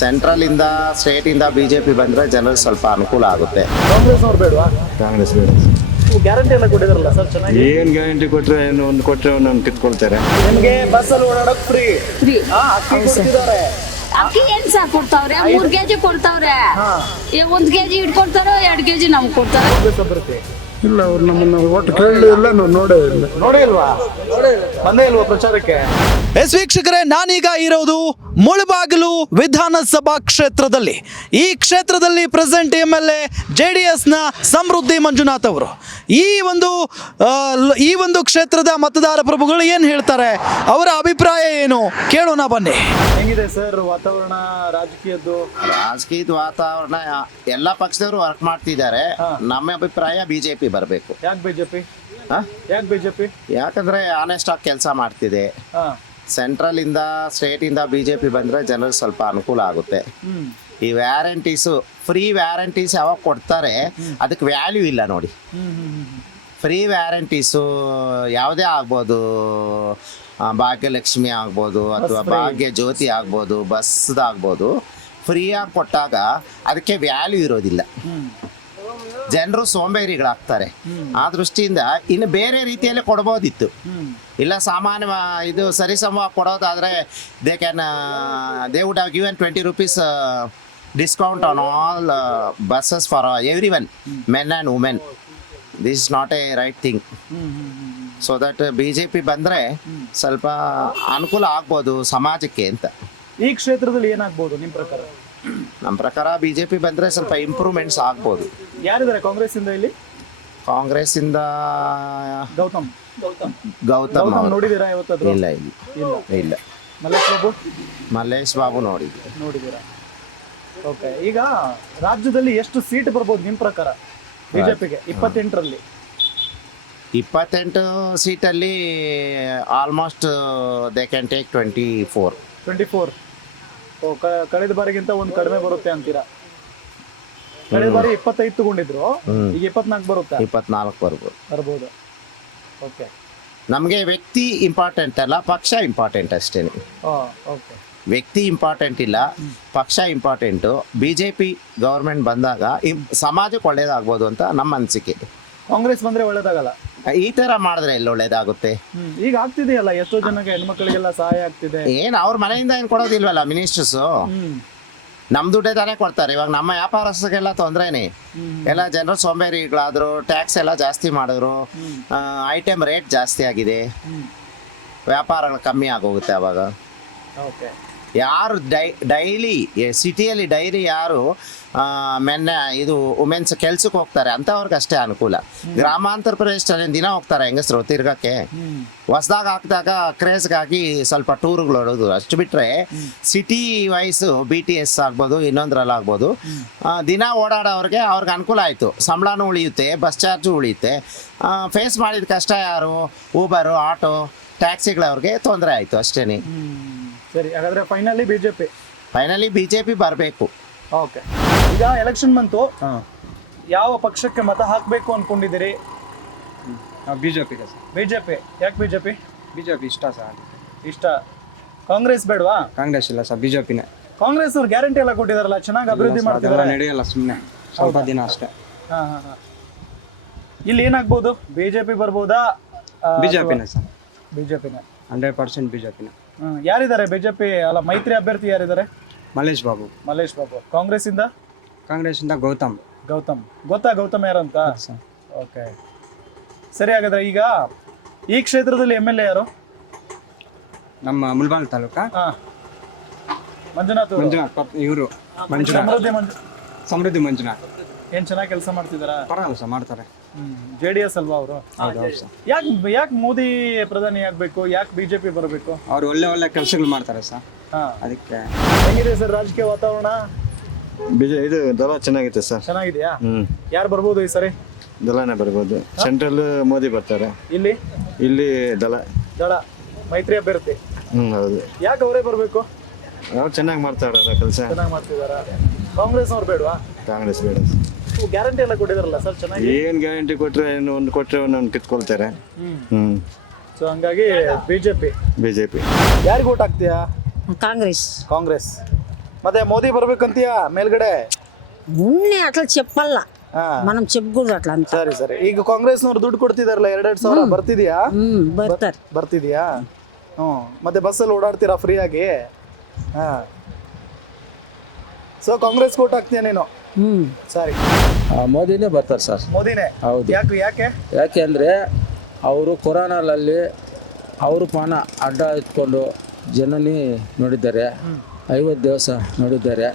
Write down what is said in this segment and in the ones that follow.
Central ಇಂದ state ಇಂದ BJP ಬಂದ್ರೆ ಜನರಿಗೆ ಸ್ವಲ್ಪ ಅನುಕೂಲ ಆಗುತ್ತೆ. ಕಾಂಗ್ರೆಸ್ ಅವ್ರು ಬೇಡವಾ? ಕಾಂಗ್ರೆಸ್ ಬೇಡ. ಗ್ಯಾರಂಟಿ ಎಲ್ಲ ಕೊಟ್ಟಿದಾರಲ್ಲ ಸರ್, ಚೆನ್ನಾಗಿ. ಏನ್ ಗ್ಯಾರಂಟಿ ಕೊಟ್ರೆ ಒಂದು ಕೊಟ್ರೆ ಒಂದೊಂದು ಕಿತ್ಕೊಳ್ತಾರೆ. ನಿಮ್ಗೆ ಬಸ್ ಅಲ್ಲಿ ಓಡಾಡಕ್ ಫ್ರೀ ಫ್ರೀ ಅಕ್ಕಿ ಕೊಡ್ತಿದ್ದಾರೆ. ಅಕ್ಕಿ ಏನ್ ಸಾರ್ ಕೊಡ್ತಾವ್ರೆ? 3 ಕೆಜಿ ಕೊಡ್ತಾವ್ರೆ. 1 ಕೆಜಿ ಇಟ್ಕೊಡ್ತಾರೋ 2 ಕೆಜಿ ನಮ್ಗೆ ಕೊಡ್ತಾರೆ. ಕಾಂಗ್ರೆಸ್ ಅಭ್ಯರ್ಥಿ ಇಲ್ಲ, ಅವ್ರು ನಮ್ಮನ್ನ ಒಟ್ಟು ಕೇಳಲಿಲ್ಲ, ನಾವು ನೋಡೇ ಇಲ್ಲ. ನೋಡೇ ಇಲ್ವಾ? ಬಂದೇ ಇಲ್ವಾ ಪ್ರಚಾರಕ್ಕೆ? ಎಸ್ ವೀಕ್ಷಕರೇ, ನಾನೀಗ ಇರೋದು ಮುಳಬಾಗಿಲು ವಿಧಾನಸಭಾ ಕ್ಷೇತ್ರದಲ್ಲಿ. ಈ ಕ್ಷೇತ್ರದಲ್ಲಿ ಪ್ರೆಸೆಂಟ್ MLA JDSನ ಸಮೃದ್ಧಿ ಮಂಜುನಾಥ್ ಅವರು. ಈ ಒಂದು ಕ್ಷೇತ್ರದ ಮತದಾರ ಪ್ರಭುಗಳು ಏನು ಹೇಳ್ತಾರೆ, ಅವರ ಅಭಿಪ್ರಾಯ ಏನು ಕೇಳೋಣ ಬನ್ನಿ. ಹೆಂಗಿದೆ ಸರ್ ವಾತಾವರಣ ರಾಜಕೀಯದ್ದು? ರಾಜಕೀಯದ ವಾತಾವರಣ ಎಲ್ಲ ಪಕ್ಷದವರು ವರ್ಕ್ ಮಾಡ್ತಿದ್ದಾರೆ. ನಮ್ಮ ಅಭಿಪ್ರಾಯ ಬಿಜೆಪಿ ಬರಬೇಕು. ಯಾಕೆ ಬಿಜೆಪಿ? ಯಾಕೆ ಬಿಜೆಪಿ? ಯಾಕಂದ್ರೆ ಆನೆಸ್ಟ್ ಆಗಿ ಕೆಲಸ ಮಾಡ್ತಿದೆ. ಸೆಂಟ್ರಲ್ ಇಂದ ಸ್ಟೇಟ್ ಇಂದ ಬಿಜೆಪಿ ಬಂದ್ರೆ ಜನರಿಗೆ ಸ್ವಲ್ಪ ಅನುಕೂಲ ಆಗುತ್ತೆ. ಈ ವ್ಯಾರಂಟೀಸು, ಫ್ರೀ ವ್ಯಾರಂಟೀಸ್ ಯಾವಾಗ ಕೊಡ್ತಾರೆ ಅದಕ್ಕೆ ವ್ಯಾಲ್ಯೂ ಇಲ್ಲ ನೋಡಿ. ಫ್ರೀ ವ್ಯಾರಂಟೀಸು ಯಾವುದೇ ಆಗ್ಬೋದು, ಭಾಗ್ಯಲಕ್ಷ್ಮಿ ಆಗ್ಬೋದು ಅಥವಾ ಭಾಗ್ಯ ಜ್ಯೋತಿ ಆಗ್ಬೋದು, ಬಸ್ದಾಗ್ಬೋದು. ಫ್ರೀಯಾಗಿ ಕೊಟ್ಟಾಗ ಅದಕ್ಕೆ ವ್ಯಾಲ್ಯೂ ಇರೋದಿಲ್ಲ, ಜನರು ಸೋಂಬೇರಿಗಳಾಗ್ತಾರೆ. ಆ ದೃಷ್ಟಿಯಿಂದ ಇನ್ನು ಬೇರೆ ರೀತಿಯಲ್ಲಿ ಕೊಡ್ಬೋದಿತ್ತು. ಇಲ್ಲ ಸಾಮಾನ್ಯ ಇದು ಸರಿಸಮ ಕೊಡೋದಾದರೆ they would have given 20 rupees discount on all buses for every one, men and women. This is not a right thing. So that BJP ಬಂದರೆ ಸ್ವಲ್ಪ ಅನುಕೂಲ ಆಗ್ಬೋದು ಸಮಾಜಕ್ಕೆ ಅಂತ. ಈ ಕ್ಷೇತ್ರದಲ್ಲಿ ಏನಾಗ್ಬೋದು ನಿಮ್ಮ ಪ್ರಕಾರ? ನಮ್ಮ ಪ್ರಕಾರ ಬಿಜೆಪಿ ಬಂದರೆ ಸ್ವಲ್ಪ ಇಂಪ್ರೂವ್ಮೆಂಟ್ಸ್ ಆಗ್ಬೋದು. ಯಾರಿದ್ದಾರೆ ಕಾಂಗ್ರೆಸ್ ಇಂದ ಇಲ್ಲಿ? ಕಾಂಗ್ರೆಸ್ ಇಂದ ಗೌತಮ್ ಗೌತಮ್ ನೋಡಿದೀರಾ ಇವತ್ತಾದ್ರು? ಇಲ್ಲ ಇಲ್ಲ ಇಲ್ಲ. ಮಲ್ಲೇಶ್ ಬಾಬು? ಮಲ್ಲೇಶ್ ಬಾಬು ನೋಡಿದ್ದೀರಾ? ಓಕೆ. ಈಗ ರಾಜ್ಯದಲ್ಲಿ ಎಷ್ಟು ಸೀಟ್ ಬರ್ಬೋದು ನಿಮ್ಮ ಪ್ರಕಾರ ಬಿಜೆಪಿಗೆ 28ರಲ್ಲಿ? 28 ಸೀಟಲ್ಲಿ ಆಲ್ಮೋಸ್ಟ್ ದೇ ಕ್ಯಾನ್ ಟೇಕ್ 24. ಕಳೆದ ಬಾರಿಗಿಂತ ಒಂದು ಕಡಿಮೆ ಬರುತ್ತೆ ಅಂತೀರಾ? ಕಳೆದ ಬಾರಿ 25 ತಗೊಂಡಿದ್ರು, ಈಗ 24 ಬರುತ್ತೆ. 24 ಬರ್ಬೋದು. ಓಕೆ. ನಮಗೆ ವ್ಯಕ್ತಿ ಇಂಪಾರ್ಟೆಂಟ್ ಅಲ್ಲ, ಪಕ್ಷ ಇಂಪಾರ್ಟೆಂಟ್ ಅಷ್ಟೇ. ಓಕೆ. ವ್ಯಕ್ತಿ ಇಂಪಾರ್ಟೆಂಟ್ ಇಲ್ಲ, ಪಕ್ಷ ಇಂಪಾರ್ಟೆಂಟು. ಬಿಜೆಪಿ ಗೌರ್ಮೆಂಟ್ ಬಂದಾಗ ಸಮಾಜಕ್ಕೆ ಒಳ್ಳೇದಾಗ್ಬೋದು ಅಂತ ನಮ್ಮ ಅನಿಸಿಕೆ. ಕಾಂಗ್ರೆಸ್ ಬಂದ್ರೆ ಒಳ್ಳೇದಾಗಲ್ಲ. ಈ ತರ ಮಾಡಿದ್ರೆ ಎಲ್ಲಿ ಒಳ್ಳೇದಾಗುತ್ತೆ? ಈಗ ಆಗ್ತಿದೆಯಲ್ಲ, ಎಷ್ಟೋ ಜನಕ್ಕೆ ಹೆಣ್ಮಕ್ಳಿಗೆಲ್ಲ ಸಹಾಯ ಆಗ್ತಿದೆ. ಏನು ಅವ್ರ ಮನೆಯಿಂದ ಏನು ಕೊಡೋದಿಲ್ವಲ್ಲ ಮಿನಿಸ್ಟರ್ಸು, ನಮ್ಮ ದುಡ್ಡೇ ತಾನೇ ಕೊಡ್ತಾರೆ. ಇವಾಗ ನಮ್ಮ ವ್ಯಾಪಾರಸ್ಥರಿಗೆಲ್ಲ ತೊಂದರೆನೇ. ಎಲ್ಲ ಜನರು ಸೋಂಬೇರಿಗಳಾದ್ರು, ಟ್ಯಾಕ್ಸ್ ಎಲ್ಲ ಜಾಸ್ತಿ ಮಾಡಿದ್ರು, ಐಟಮ್ ರೇಟ್ ಜಾಸ್ತಿ ಆಗಿದೆ, ವ್ಯಾಪಾರಗಳು ಕಮ್ಮಿ ಆಗೋಗುತ್ತೆ ಅವಾಗ. ಓಕೆ. ಯಾರು ಡೈಲಿ ಸಿಟಿಯಲ್ಲಿ ಡೈಲಿ ಯಾರು ಇದು ವುಮೆನ್ಸ್ ಕೆಲ್ಸಕ್ಕೆ ಹೋಗ್ತಾರೆ ಅಂಥವ್ರಿಗೆ ಅಷ್ಟೇ ಅನುಕೂಲ. ಗ್ರಾಮಾಂತರ ಪ್ರದೇಶದಲ್ಲಿ ದಿನ ಹೋಗ್ತಾರೆ ಹೆಂಗಸರು ತಿರ್ಗಕ್ಕೆ. ಹೊಸ್ದಾಗ ಹಾಕಿದಾಗ ಕ್ರೇಜ್ಗಾಗಿ ಸ್ವಲ್ಪ ಟೂರ್ಗಳು ಹೊಡೋದು ಅಷ್ಟು ಬಿಟ್ಟರೆ, ಸಿಟಿ ವೈಸು BTS ಆಗ್ಬೋದು, ಇನ್ನೊಂದ್ರಲ್ಲಿ ಆಗ್ಬೋದು, ದಿನ ಓಡಾಡೋರಿಗೆ ಅವ್ರಿಗೆ ಅನುಕೂಲ ಆಯಿತು. ಸಂಬಳನೂ ಉಳಿಯುತ್ತೆ, ಬಸ್ ಚಾರ್ಜು ಉಳಿಯುತ್ತೆ. ಫೇಸ್ ಮಾಡಿದ ಕಷ್ಟ ಯಾರು? ಊಬರು, ಆಟೋ, ಟ್ಯಾಕ್ಸಿಗಳವ್ರಿಗೆ ತೊಂದರೆ ಆಯಿತು ಅಷ್ಟೇ. ಸರಿ, ಹಾಗಾದ್ರೆ ಫೈನಲಿ ಬಿಜೆಪಿ ಬರಬೇಕು. ಓಕೆ. ಈಗ ಎಲೆಕ್ಷನ್ ಬಂತು, ಯಾವ ಪಕ್ಷಕ್ಕೆ ಮತ ಹಾಕಬೇಕು ಅನ್ಕೊಂಡಿದ್ದೀರಿ? ಬಿಜೆಪಿಗೆ ಸರ್. ಬಿಜೆಪಿ. ಯಾಕೆ ಬಿಜೆಪಿ? ಬಿಜೆಪಿ ಇಷ್ಟ ಸರ್. ಇಷ್ಟ. ಕಾಂಗ್ರೆಸ್ ಬೇಡವಾ? ಕಾಂಗ್ರೆಸ್ ಇಲ್ಲ ಸರ್, ಬಿಜೆಪಿನೇ. ಕಾಂಗ್ರೆಸ್ ಅವ್ರು ಗ್ಯಾರಂಟಿ ಎಲ್ಲ ಕೊಟ್ಟಿದಾರಲ್ಲ, ಚೆನ್ನಾಗಿ ಅಭಿವೃದ್ಧಿ ಮಾಡ್ತಿದ್ದಾರೆ. ನಡೆಯಲ್ಲ, ಸುಮ್ಮನೆ ಸ್ವಲ್ಪ ದಿನ ಅಷ್ಟೇ. ಇಲ್ಲಿ ಏನಾಗ್ಬೋದು? ಬಿಜೆಪಿ ಬರ್ಬೋದಾ? ಬಿಜೆಪಿನೇ ಸರ್. ಬಿಜೆಪಿನೇ 100% ಬಿಜೆಪಿನೇ. ಯಾರಿದ್ದಾರೆ ಬಿಜೆಪಿ ಅಲ್ಲ ಮೈತ್ರಿ ಅಭ್ಯರ್ಥಿ ಯಾರಿದ್ದಾರೆ? ಮಲ್ಲೇಶ್ ಬಾಬು. ಕಾಂಗ್ರೆಸ್ ಇಂದ ಗೌತಮ್. ಗೊತ್ತಾ ಗೌತಮ್ ಯಾರಂತ? ಓಕೆ. ಸರಿ, ಹಾಗಾದ್ರೆ ಈಗ ಈ ಕ್ಷೇತ್ರದಲ್ಲಿ MLA ಯಾರು? ನಮ್ಮ ಮುಳಬಾಗಿಲು ತಾಲೂಕಾ ಮಂಜುನಾಥ್. ಇವರು ಸಮೃದ್ಧಿ ಮಂಜುನಾಥ್. ಏನ್ ಚೆನ್ನಾಗಿ ಕೆಲಸ ಮಾಡ್ತಿದಾರ? ಪರವಾಗಿಲ್ಲ ಸರ್, ಮಾಡ್ತಾರೆ. JDS ಅಲ್ವಾ ಅವರು? ಯಾಕೆ ಮೋದಿ ಪ್ರಧಾನಿ ಆಗ್ಬೇಕು? ಯಾಕೆ ಬಿಜೆಪಿ ಬರಬೇಕು? ಅವ್ರು ಒಳ್ಳೆ ಕೆಲಸಗಳು ಮಾಡ್ತಾರೆ ಸರ್, ಅದಕ್ಕೆ. ಹೆಂಗಿದೆ ಸರ್ ರಾಜಕೀಯ ವಾತಾವರಣ? ಇದು ದಳ ಚೆನ್ನಾಗಿದೆ ಸರ್. ಚೆನ್ನಾಗಿದೆಯಾ? ಯಾರು ಬರ್ಬೋದು ಈ ಸರಿ? ದಳನೇ ಬರ್ಬೋದು. ಸೆಂಟ್ರಲ್ ಮೋದಿ ಬರ್ತಾರೆ, ಇಲ್ಲಿ ದಳ ಮೈತ್ರಿ ಅಭ್ಯರ್ಥಿ. ಹೌದು. ಯಾಕೆ ಅವರೇ ಬರಬೇಕು? ಅವ್ರು ಚೆನ್ನಾಗಿ ಮಾಡ್ತಾರಲ್ಲ ಕೆಲಸ. ಚೆನ್ನಾಗಿ ಮಾಡ್ತಿದಾರ. ಕಾಂಗ್ರೆಸ್ ಅವ್ರು ಬೇಡವಾ? ಕಾಂಗ್ರೆಸ್ ಬೇಡ. ಗ್ಯಾರಂಟಿ ಎಲ್ಲ ಕೊಟ್ಟಿದಾರಲ್ಲ ಸರ್, ಚೆನ್ನಾಗಿ. ಏನ್ ಗ್ಯಾರಂಟಿ ಕೊಟ್ರೆ ಒಂದು ಕೊಟ್ರೆ ಒಂದೊಂದು ಕಿತ್ಕೊಳ್ತಾರೆ. ಸೊ ಹಂಗಾಗಿ ಬಿಜೆಪಿ. ಬಿಜೆಪಿ. ಯಾರಿಗೆ ಓಟ್ ಹಾಕ್ತೀಯಾ? ಕಾಂಗ್ರೆಸ್. ಮತ್ತೆ మోదీ ಬರ್ಬೇಕಂತೀಯా మేల్గಡೆ ఉన్ని అట్లా చెప్పల్లా ಹಾ మనం చెప్పకూడదు అట్లా అంత ಸರಿ ಸರಿ ಈಗ ಕಾಂಗ್ರೆಸ್ನವ್ರು ದುಡ್ಡು ಕೊಡ್ತಿದಾರಲ್ಲ 2,000 ಬರ್ತಿದ್ಯಾ ಬರ್ತಾರೆ ಬರ್ತಿದ್ಯಾ ಮತ್ತೆ ಬಸ್ಸಲ್ಲಿ ಓಡಾಡ್ತೀರಾ ಫ್ರೀ ಆಗಿ ಹಾ ಸೊ ಕಾಂಗ್ರೆಸ್ ಕೋಟ್ ಹಾಕ್ತೀಯ ನೀನು ಸರಿ ಮೋದಿನೇ ಬರ್ತಾರೆ ಸರ್. ಮೋದಿನೇ ಹೌದು. ಯಾಕೆ ಯಾಕೆ ಅಂದರೆ ಅವರು ಕೊರೋನಾದಲ್ಲಿ ಅವರು ಪಾನ ಅಡ್ಡ ಇಟ್ಕೊಂಡು ಜನನಿ ನೋಡಿದ್ದಾರೆ, 50 ದಿವಸ ನೋಡಿದ್ದಾರೆ,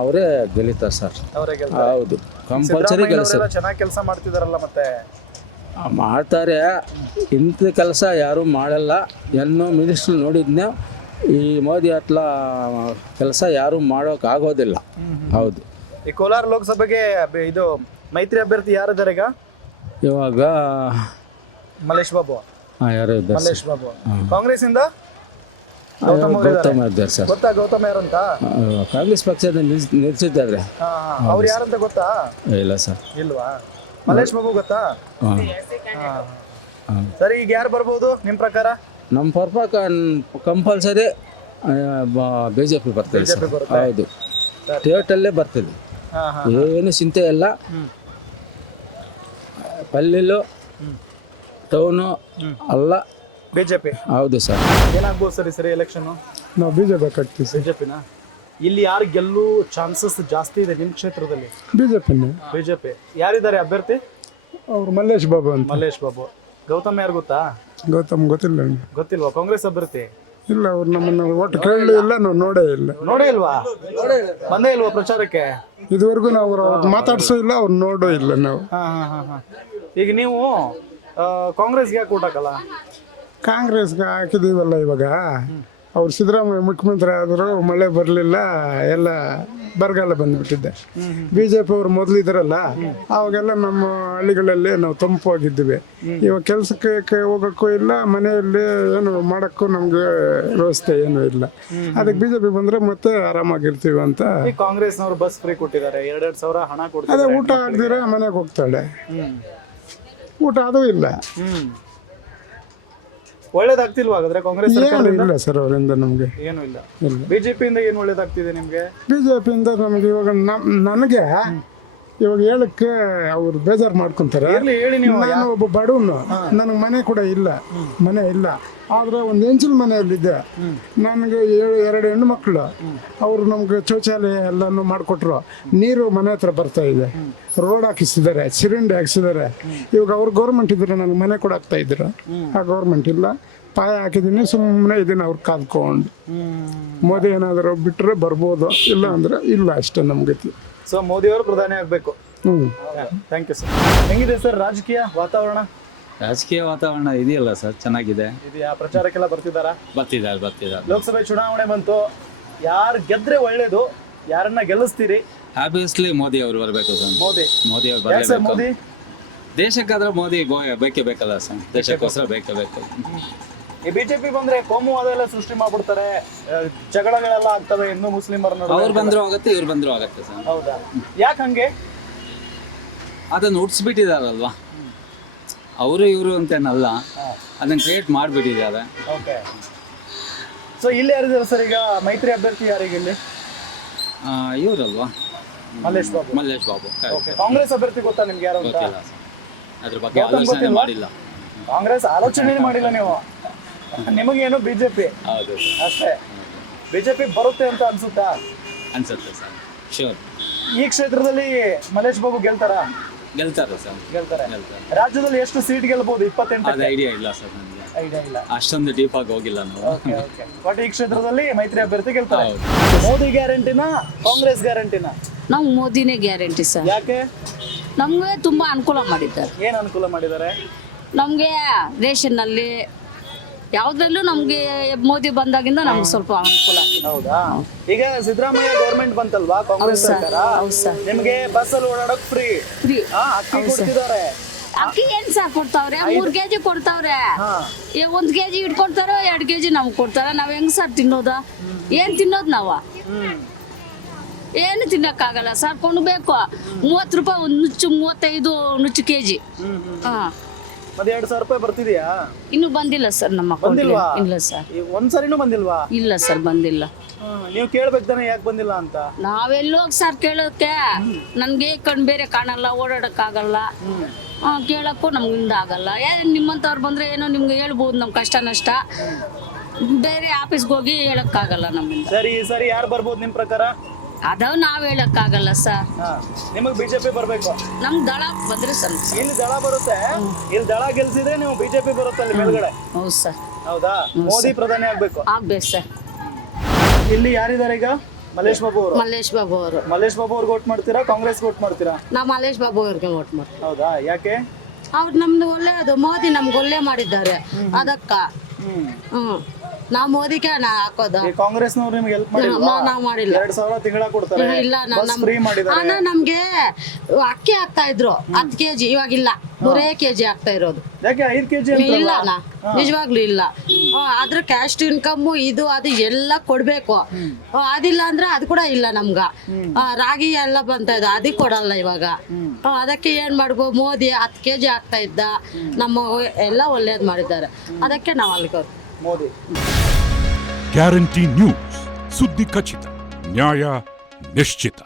ಅವರೇ ಗೆಲ್ಲಿತಾರೆ ಸರ್. ಅವರೇ ಹೌದು, ಕಂಪಲ್ಸರಿ ಗೆಲ್ಲಿಸ್ತಾರೆ. ಚೆನ್ನಾಗಿ ಕೆಲಸ ಮಾಡ್ತಿದಾರಲ್ಲ ಮತ್ತೆ ಮಾಡ್ತಾರೆ. ಇಂಥ ಕೆಲಸ ಯಾರೂ ಮಾಡಲ್ಲ. ಏನೋ ಮಿನಿಸ್ಟ್ರು ನೋಡಿದ್ನೆ, ಈ ಮೋದಿ ಅಟ್ಲ ಕೆಲಸ ಯಾರೂ ಮಾಡೋಕ್ಕಾಗೋದಿಲ್ಲ. ಹೌದು. ಈ ಕೋಲಾರ ಲೋಕಸಭೆಗೆ ಇದು ಮೈತ್ರಿ ಅಭ್ಯರ್ಥಿ ಯಾರಿದ್ದಾರೆ ಈಗ? ಇವಾಗ ಮಲ್ಲೇಶ್ ಬಾಬು. ಯಾರು ಇದ್ದಾರೆ ಮಲ್ಲೇಶ್ ಬಾಬು ಕಾಂಗ್ರೆಸ್ ಇಂದ ಗೌತಮ್ ಅವ್ರು ಇದ್ದಾರೆ. ಗೌತಮ್ ಇದ್ದಾರೆ ಸರ್. ಗೊತ್ತಾ ಗೌತಮ್ ಯಾರಂತ? ಕಾಂಗ್ರೆಸ್ ಪಕ್ಷದ ನಿಲ್ಸಿದ್ದಾರೆ. ಅವ್ರು ಯಾರಂತ ಗೊತ್ತಾ? ಇಲ್ಲ ಸರ್. ಇಲ್ವಾ? ಮಲ್ಲೇಶ್ ಬಾಬು ಗೊತ್ತಾ? ಸರಿ, ಈಗ ಯಾರು ಬರ್ಬೋದು ನಿಮ್ ಪ್ರಕಾರ? ನಮ್ಮ ಪರ್ಪ ಕಂಪಲ್ಸರಿ ಬಿಜೆಪಿ ಬರ್ತದೆ ಸರ್. ಹೌದು, ಸ್ಟೇಟಲ್ಲೇ ಬರ್ತದೆ, ಏನು ಚಿಂತೆ ಇಲ್ಲ. ಪಲ್ಲಿಲು ಟೌನು ಅಲ್ಲ ಬಿಜೆಪಿ. ಹೌದು ಸರ್. ಏನಾಗ್ಬೋದು ಸರಿ ಎಲೆಕ್ಷನ್? ನಾವು ಬಿಜೆಪಿ ಕಟ್ತೀವಿ ಸರ್. ಬಿಜೆಪಿನ ಇಲ್ಲಿ ಯಾರು ಗೆಲ್ಲೋ ಚಾನ್ಸಸ್ ಜಾಸ್ತಿ ಇದೆ ನಿಮ್ ಕ್ಷೇತ್ರದಲ್ಲಿ? ಬಿಜೆಪಿನೇ. ಬಿಜೆಪಿ. ಯಾರಿದ್ದಾರೆ ಅಭ್ಯರ್ಥಿ? ಅವ್ರು ಮಲ್ಲೇಶ್ ಬಾಬು ಅಂತ. ಮಲ್ಲೇಶ್ ಬಾಬು. ಗೌತಮ್ ಯಾರು ಗೊತ್ತಾ? ಗೌತಮ್ ಗೊತ್ತಿಲ್ಲ ನನಗೆ. ಗೊತ್ತಿಲ್ವಾ? ಕಾಂಗ್ರೆಸ್ ಅಭ್ಯರ್ಥಿ? ಇಲ್ಲ, ಅವ್ರು ನಮ್ಮನ್ನ ಒಟ್ಟು ಕೇಳಲೇ ಇಲ್ಲ, ನಾವು ನೋಡೇ ಇಲ್ಲ. ನೋಡೇ ಇಲ್ವಾ? ಬಂದೇ ಇಲ್ವಾ ಪ್ರಚಾರಕ್ಕೆ? ಇದುವರೆಗೂ ನಾವು ಅವ್ರು ಮಾತಾಡ್ಸೋ ಇಲ್ಲ, ಅವ್ರು ನೋಡೋ ಇಲ್ಲ ನಾವು. ಈಗ ನೀವು ಕಾಂಗ್ರೆಸ್ಗೆ ಯಾಕೆ ಓಟ್ ಹಾಕಲ್ಲ? ಕಾಂಗ್ರೆಸ್ಗೆ ಹಾಕಿದೀವಲ್ಲ ಇವಾಗ. ಅವ್ರು ಸಿದ್ದರಾಮಯ್ಯ ಮುಖ್ಯಮಂತ್ರಿ ಆದರೂ ಮಳೆ ಬರಲಿಲ್ಲ, ಎಲ್ಲ ಬರಗಾಲ ಬಂದ್ಬಿಟ್ಟಿದ್ದೆ. ಬಿಜೆಪಿ ಅವ್ರು ಮೊದಲಿದ್ರಲ್ಲ, ಅವಾಗೆಲ್ಲ ನಮ್ಮ ಹಳ್ಳಿಗಳಲ್ಲಿ ನಾವು ತಂಪಾಗಿದ್ದೀವಿ. ಇವಾಗ ಕೆಲಸಕ್ಕೆ ಹೋಗೋಕ್ಕೂ ಇಲ್ಲ, ಮನೆಯಲ್ಲಿ ಏನು ಮಾಡೋಕ್ಕೂ ನಮ್ಗೆ ವ್ಯವಸ್ಥೆ ಏನೂ ಇಲ್ಲ. ಅದಕ್ಕೆ ಬಿಜೆಪಿ ಬಂದರೆ ಮತ್ತೆ ಆರಾಮಾಗಿರ್ತೀವಿ ಅಂತ. ಕಾಂಗ್ರೆಸ್ನವರು ಬಸ್ ಫ್ರೀ ಕೊಟ್ಟಿದ್ದಾರೆ, 2,000 ಹಣ ಅದೇ ಕೊಡ್ತಾರೆ. ಊಟ ಹಾಕ್ದಿರ ಮನೆಗೆ ಹೋಗ್ತಾಳೆ, ಊಟ ಅದು ಇಲ್ಲ. ಒಳ್ಳೇದಾಗ್ತಿಲ್ವಾ ಹಾಗಾದ್ರೆ ಕಾಂಗ್ರೆಸ್ ಏನು ಸರ್ಕಾರದಿಂದ? ಇಲ್ಲ ಸರ್ ಅವರಿಂದ ನಮಗೆ. ಏನು ಇಲ್ಲ. ಇಲ್ಲ. ಬಿಜೆಪಿಯಿಂದ ಏನು ಒಳ್ಳೇದಾಗ್ತಿದೆ ನಿಮ್ಗೆ? ಬಿಜೆಪಿಯಿಂದ ನಮಗೆ ಇವಾಗ ನನಗೆ ಇವಾಗ ಹೇಳಕ್ಕೆ ಅವ್ರು ಬೇಜಾರು ಮಾಡ್ಕೊಂತಾರೆ. ಇರ್ಲಿ, ಹೇಳಿ ನೀವು. ನಾನು ಒಬ್ಬ ಬಡವನು, ನನಗೆ ಮನೆ ಕೂಡ ಇಲ್ಲ, ಮನೆ ಇಲ್ಲ. ಆದರೆ ಒಂದು ಹೆಂಚಿನ ಮನೆಯಲ್ಲಿದ್ದೆ. ನನಗೆ 2 ಹೆಣ್ಣು ಮಕ್ಕಳು. ಅವರು ನಮ್ಗೆ ಶೌಚಾಲಯ ಎಲ್ಲನೂ ಮಾಡಿಕೊಟ್ರು. ನೀರು ಮನೆ ಹತ್ರ ಬರ್ತಾ ಇದೆ, ರೋಡ್ ಹಾಕಿಸಿದ್ದಾರೆ, ಚರಂಡಿ ಹಾಕಿಸಿದ್ದಾರೆ. ಇವಾಗ ಅವ್ರು ಗೌರ್ಮೆಂಟ್ ಇದ್ರೆ ನನಗೆ ಮನೆ ಕೂಡ ಆಗ್ತಾ ಇದ್ರು. ಆ ಗೌರ್ಮೆಂಟ್ ಇಲ್ಲ, ಪಾಯ ಹಾಕಿದ್ದೀನಿ, ಸುಮ್ಮನೆ ಇದನ್ನ ಅವ್ರು ಕಾದ್ಕೊಂಡು. ಮೋದಿ ಏನಾದರೂ ಬಿಟ್ಟರೆ ಬರ್ಬೋದು, ಇಲ್ಲ ಅಂದ್ರೆ ಇಲ್ಲ, ಅಷ್ಟೇ ನಮ್ಮ ಗತಿ. ಸೊ ಮೋದಿ ಅವರು ಪ್ರಧಾನಿ ಆಗ್ಬೇಕು. Thank you sir. ಹೆಂಗಿದೆ ಸರ್ ರಾಜಕೀಯ ವಾತಾವರಣ? ರಾಜಕೀಯ ವಾತಾವರಣ ಇದೆಯಲ್ಲ ಸರ್, ಚೆನ್ನಾಗಿದೆ. ಇದೆಯಾ? ಪ್ರಚಾರಕ್ಕೆಲ್ಲ ಬರ್ತಿದ್ದಾರಾ? ಬರ್ತಿದ್ದಾರೆ. ಲೋಕಸಭೆ ಚುನಾವಣೆ ಬಂತು, ಯಾರು ಗೆದ್ರೆ ಒಳ್ಳೇದು? ಯಾರನ್ನ ಗೆಲ್ಲಿಸ್ತೀರಿ? ಆಬ್ವಿಯಸ್ಲಿ ಮೋದಿ ಅವರು ಬರಬೇಕು ಸರ್. ಮೋದಿ ಅವರು ಯಾಕೆ ಸರ್ ಮೋದಿ? ದೇಶಕ್ಕಾದ್ರೆ ಮೋದಿ ಬೇಕೇ ಬೇಕಲ್ಲ ಸರ್, ದೇಶಕ್ಕೋಸ್ಕರ ಬೇಕೇ ಬೇಕು. ಈ ಬಿಜೆಪಿ ಬಂದ್ರೆ ಕೋಮುವಾದ ಎಲ್ಲ ಸೃಷ್ಟಿ ಮಾಡ್ಬಿಡ್ತಾರೆ, ಜಗಳಗಳೆಲ್ಲ ಆಗ್ತವೆ ಹಿಂದೂ ಮುಸ್ಲಿಮರ ನಡುವೆ. ಅವ್ರು ಬಂದ್ರು ಆಗತ್ತೆ, ಇವ್ರು ಬಂದ್ರು ಆಗತ್ತೆ ಸರ್. ಹೌದಾ? ಯಾಕೆ ಹಂಗೆ? ಅದನ್ನ ಹುಡ್ಸ್ಬಿಟ್ಟಿದಾರಲ್ವಾ, ಅವರು ಇವರು ಅಂತೇನಲ್ಲ, ಅದನ್ನ ಕ್ರಿಯೇಟ್ ಮಾಡಿಬಿಟ್ಟಿದ್ದಾರೆ. ಓಕೆ. ಸೊ ಇಲ್ಲಿ ಯಾರಿದ್ದಾರೆ ಸರ್ ಈಗ ಮೈತ್ರಿ ಅಭ್ಯರ್ಥಿ? ಯಾರಿಗೆ ಇಲ್ಲಿ? ಇವರಲ್ವಾ, ಮಲ್ಲೇಶ್ ಬಾಬು. ಮಲ್ಲೇಶ್ ಬಾಬು. ಓಕೆ. ಕಾಂಗ್ರೆಸ್ ಅಭ್ಯರ್ಥಿ ಗೊತ್ತಾ ನಿಮ್ಗೆ ಯಾರು ಅಂತ? ಗೊತ್ತಿಲ್ಲ ಸರ್, ಅದ್ರ ಬಗ್ಗೆ ಆಲೋಚನೆ ಮಾಡಿಲ್ಲ. ಕಾಂಗ್ರೆಸ್ ಆಲೋಚನೆ ಮಾಡಿಲ್ಲ ನೀವು, ನಿಮಗೇನು ಬಿಜೆಪಿ ಹೌದು ಅಷ್ಟೇ. ಬಿಜೆಪಿ ಬರುತ್ತೆ ಅಂತ ಅನ್ಸುತ್ತಾ? ಅನ್ಸುತ್ತೆ ಸರ್, ಶೋರ್. ಈ ಕ್ಷೇತ್ರದಲ್ಲಿ ಮಲ್ಲೇಶ್ ಬಾಬು ಗೆಲ್ತಾರಾ? ಗೆಲ್ತಾರೆ ಸರ್, ಗೆಲ್ತಾರೆ. ರಾಜ್ಯದಲ್ಲಿ ಎಷ್ಟು ಸೀಟ್ ಗೆಲ್ಬಹುದು? 28? ಅದು ಐಡಿಯಾ ಇಲ್ಲ ಸರ್ ನನಗೆ, ಐಡಿಯಾ ಇಲ್ಲ. ಅಷ್ಟೊಂದು ಡೀಪ್ ಆಗಿ ಹೋಗಿಲ್ಲ ನಾವು. ಬಟ್ ಈ ಕ್ಷೇತ್ರದಲ್ಲಿ ಮೈತ್ರಿ ಅಭ್ಯರ್ಥಿ ಗೆಲ್ತಾರೆ. ಮೋದಿ ಗ್ಯಾರಂಟಿನ ಕಾಂಗ್ರೆಸ್ ಗ್ಯಾರಂಟಿನ? ನಾವು ಮೋದಿನೇ ಗ್ಯಾರಂಟಿ ಸರ್. ಯಾಕೆ? ನಮ್ಗೆ ತುಂಬಾ ಅನುಕೂಲ ಮಾಡಿದ್ದಾರೆ. ಏನ್ ಅನುಕೂಲ ಮಾಡಿದ್ದಾರೆ? ನಮ್ಗೆ ರೇಷನ್ನಲ್ಲಿ ಯಾವ್ದ್ರಲ್ಲೂ ನಮ್ಗೆ ಮೋದಿ ಬಂದಾಗಿಂದ ನಮ್ಗೆ ಸ್ವಲ್ಪ ಅನುಕೂಲ ಆಗಿದೆ. ಹೌದಾ? ಈಗ ಸಿದ್ದರಾಮಯ್ಯ ಗೌರ್ಮೆಂಟ್ ಬಂತಲ್ವಾ, ಕಾಂಗ್ರೆಸ್ ಸರ್ಕಾರ, ನಿಮ್ಗೆ ಬಸ್ ಅಲ್ಲಿ ಓಡಾಡಕ್ ಫ್ರೀ ಅಕ್ಕಿ ಕೊಡ್ತಿದ್ದಾರೆ. ಅಕ್ಕಿ ಏನ್ ಸಾರ್ ಕೊಡ್ತಾವ್ರೆ? 3 kg ಕೊಡ್ತಾವ್ರೆ. 1 kg ಇಟ್ಕೊಡ್ತಾರೋ 2 kg ನಮ್ಗೆ ಕೊಡ್ತಾರ. ನಾವ್ ಹೆಂಗ್ ಸರ್ ತಿನ್ನೋದ? ಏನ್ ತಿನ್ನೋದ್ ನಾವ? ಏನು ತಿನ್ನಕ್ಕಾಗಲ್ಲ ಸರ್, ಕೊಂಡ್ಬೇಕು. 30 ರೂಪಾಯಿ ಒಂದು ನುಚ್ಚು, 35 ನುಚ್ಚು kg. ಮತ್ತೆ 2,000 ರೂಪಾಯಿ ಬರ್ತಿದ್ಯಾ? ಇನ್ನು ಬಂದಿಲ್ಲ ಸರ್ ನಮ್ಮ ಅಕೌಂಟ್ಗೆ. ಬಂದಿಲ್ವಾ? ಇಲ್ಲ ಸರ್, ಒಂದ್ಸರಿನೂ ಬಂದಿಲ್ವಾ? ಇಲ್ಲ ಸರ್, ಬಂದಿಲ್ಲ. ನೀವು ಕೇಳ್ಬೇಕು ತಾನೆ ಯಾಕೆ ಬಂದಿಲ್ಲ ಅಂತ. ನಾವೆಲ್ಲೋಗಿ ಸರ್ ಕೇಳೋಕೆ, ನನ್ಗೆ ಕಣ್ ಬೇರೆ ಕಾಣಲ್ಲ, ಓಡಾಡಕ್ಕಾಗಲ್ಲ, ಕೇಳಕ್ಕೂ ನಮ್ಗಿಂದ ಆಗಲ್ಲ. ನಿಮ್ಮಂತವ್ರು ಬಂದ್ರೆ ಏನೋ ನಿಮ್ಗೆ ಹೇಳ್ಬೋದು ನಮ್ ಕಷ್ಟ ನಷ್ಟ, ಬೇರೆ ಆಫೀಸ್ಗೆ ಹೋಗಿ ಹೇಳಕ್ಕಾಗಲ್ಲ ನಮ್ಮಿಂದ. ಸರಿ ಈ ಸರಿ ಯಾರು ಬರ್ಬೋದು ನಿಮ್ ಪ್ರಕಾರ? ಅದಾವ್ ನಾವ್ ಹೇಳಕ್ಕಾಗಲ್ಲ ಸರ್. ನಿಮಗ್ ಬಿಜೆಪಿ ಬರ್ಬೇಕು. ನಮ್ ದಳ ಬಂದ್ರೆ ಸರ್. ಇಲ್ಲಿ ದಳ ಬರುತ್ತೆ, ಇಲ್ಲಿ ದಳ ಗೆಲ್ಸಿದ್ರೆ ನೀವು ಬಿಜೆಪಿ ಬರುತ್ತೆ ಅಲ್ಲಿ ಮೇಲ್ಗಡೆ. ಹೌದು ಸರ್. ಹೌದಾ? ಮೋದಿ ಪ್ರಧಾನಿ ಆಗ್ಬೇಕು. ಆಗ್ಬೇಕು ಸರ್. ಇಲ್ಲಿ ಯಾರಿದ್ದಾರೆ ಈಗ? ಮಲ್ಲೇಶ್ ಬಾಬು ಅವರು. ಮಲ್ಲೇಶ್ ಬಾಬು ಅವರು. ಮಲ್ಲೇಶ್ ಬಾಬು ಅವ್ರಿಗೆ ವೋಟ್ ಮಾಡ್ತೀರಾ, ಕಾಂಗ್ರೆಸ್ ವೋಟ್ ಮಾಡ್ತೀರಾ? ನಾವು ಮಲ್ಲೇಶ್ ಬಾಬು ಅವ್ರಿಗೆ ವೋಟ್ ಮಾಡ್ತೀವಿ. ಹೌದಾ? ಯಾಕೆ? ಅವ್ರು ನಮ್ದು ಒಳ್ಳೇದು, ಮೋದಿ ನಮ್ಗೆ ಒಳ್ಳೆ ಮಾಡಿದ್ದಾರೆ ಅದಕ್ಕ. ನಾವ್ ಮೋದಿಗೆ ಹಾಕೋದು. ಈ ಕಾಂಗ್ರೆಸ್ನವ್ರು ನಿಮ್ಗೆ ಹೆಲ್ಪ್ ಮಾಡಿಲ್ವಾ? ನಾವ್ ಮಾಡಿಲ್ಲ. 2,000 ತಿಂಗಳ ಕೊಡ್ತಾರೆ, ಇಲ್ಲ, ಬಸ್ ಫ್ರೀ ಮಾಡಿದ್ದಾರೆ. ಅಣ್ಣ ನಮ್ಗೆ ಅಕ್ಕಿ ಹಾಕ್ತಾ ಇದ್ರು 10 kg, ಇವಾಗಿಲ್ಲ 100 kg ಆಗ್ತಾ ಇರೋದು. ಯಾಕೆ 5 kg ಇಲ್ಲ ಅಣ್ಣ, ನಿಜವಾಗ್ಲೂ ಇಲ್ಲ. ಆದ್ರೆ ಕ್ಯಾಸ್ಟ್ ಇನ್ಕಮ್ ಇದು ಅದು ಎಲ್ಲ ಕೊಡ್ಬೇಕು. ಅದಿಲ್ಲ ಅಂದ್ರೆ ಅದು ಕೂಡ ಇಲ್ಲ ನಮ್ಗ. ರಾಗಿ ಎಲ್ಲ ಬಂತ ಇದೆ, ಅದಕ್ಕೆ ಕೊಡಲ್ಲ ಇವಾಗ. ಅದಕ್ಕೆ ಏನ್ ಮಾಡ್ಬೋದು, ಮೋದಿ 10 kg ಆಗ್ತಾ ಇದ್ದ, ನಮ್ಮ ಎಲ್ಲ ಒಳ್ಳೇದ್ ಮಾಡಿದ್ದಾರೆ, ಅದಕ್ಕೆ ನಾವು ಅಲ್ಲಿಗೆ ಮೋದಿ. ಗ್ಯಾರಂಟಿ ನ್ಯೂಸ್, ಸುದ್ದಿ ಖಚಿತ, ನ್ಯಾಯ ನಿಶ್ಚಿತ.